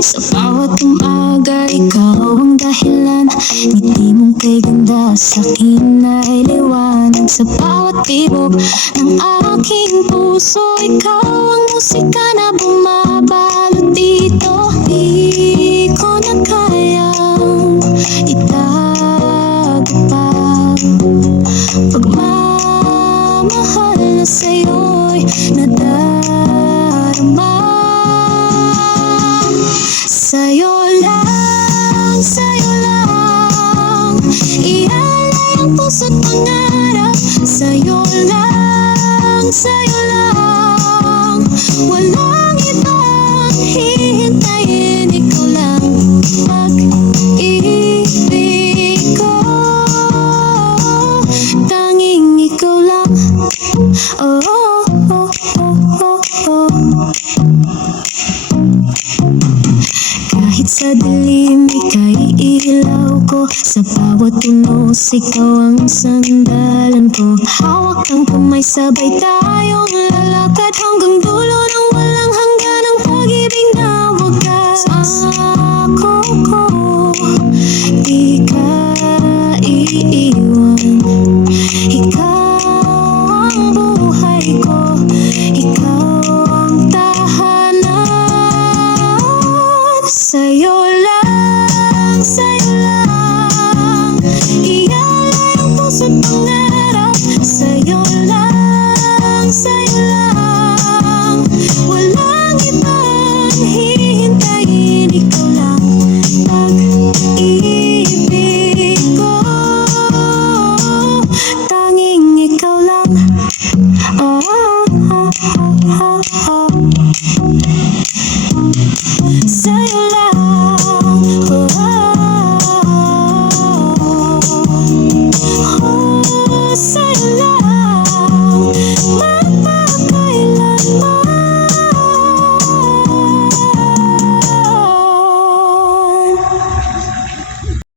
Sa bawat umaga, ikaw ang dahilan. Ngiti mong kay ganda sa'kin ay liwanag. Sa bawat tibok ng aking puso, ikaw ang musika na bumabalot dito. Di ko na kayang itago pa pagmamahal na sa'yo'y nadarama. Sa'yo lang, ialay ang puso't pangarap. Sa'yo lang, walang ibang hihintayin. Ikaw lang pag-ibig ko, tanging ikaw lang. Oh, oh, oh, oh, oh. Kahit sa dilim, ika'y ilaw ko. Sa bawat unos, ikaw ang sandalan ko. Hawak ang kamay, sabay tayong lalakad hanggang dulo ng walang hanggan ang pag-ibig na wagas. Ako ko, di ka iiwan. Ikaw ang buhay ko, ikaw ang tahanan. Sa'yo lang, ialay ang puso't pangarap. Sa'yo lang, walang ibang hihintayin. Ikaw lang pag-ibig ko, tanging ikaw lang. Oh, oh, oh, oh, oh.